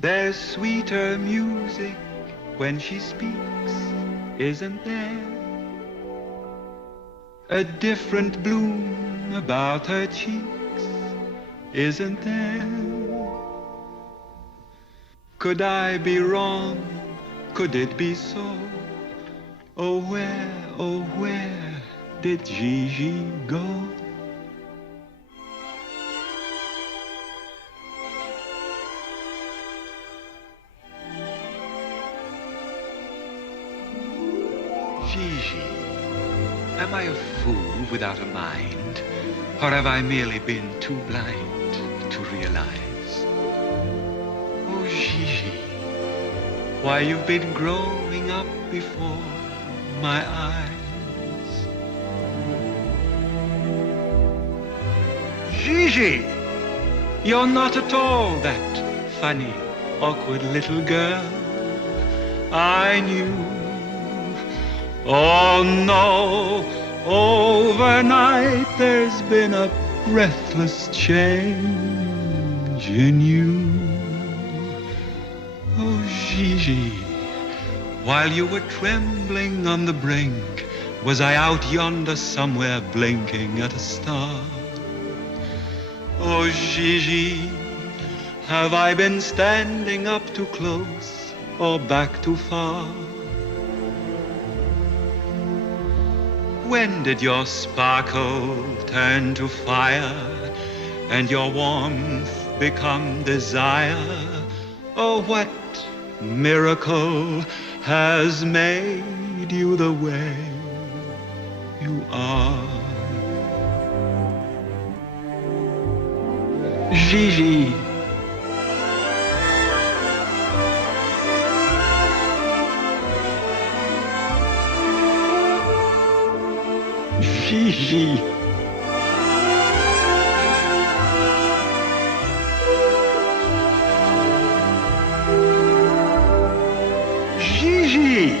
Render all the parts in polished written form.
There's sweeter music when she speaks, isn't there? A different bloom about her cheeks, isn't there? Could I be wrong? Could it be so? Oh, where did Gigi go? Gigi, am I a fool without a mind, or have I merely been too blind to realize? Oh, Gigi, why you've been growing up before my eyes. Gigi, you're not at all that funny, awkward little girl I knew. Oh no, overnight there's been a breathless change in you. Oh Gigi, while you were trembling on the brink, was I out yonder somewhere blinking at a star? Oh Gigi, have I been standing up too close or back too far? When did your sparkle turn to fire and your warmth become desire? Oh, what miracle has made you the way you are? Gigi. Gigi. Gigi.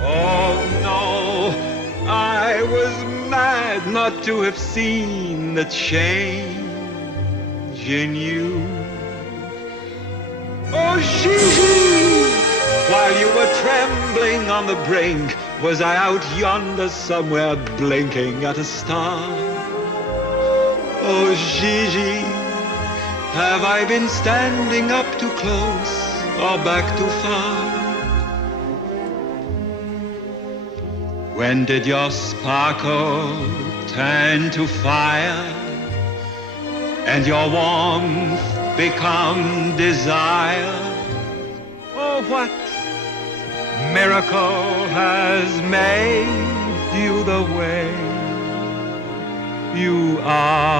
Oh no, I was mad not to have seen the change in you. Oh, Gigi, while you were trembling on the brink, was I out yonder somewhere blinking at a star? Oh, Gigi, have I been standing up too close or back too far? When did your sparkle turn to fire and your warmth become desire? Oh, what miracle has made you the way you are?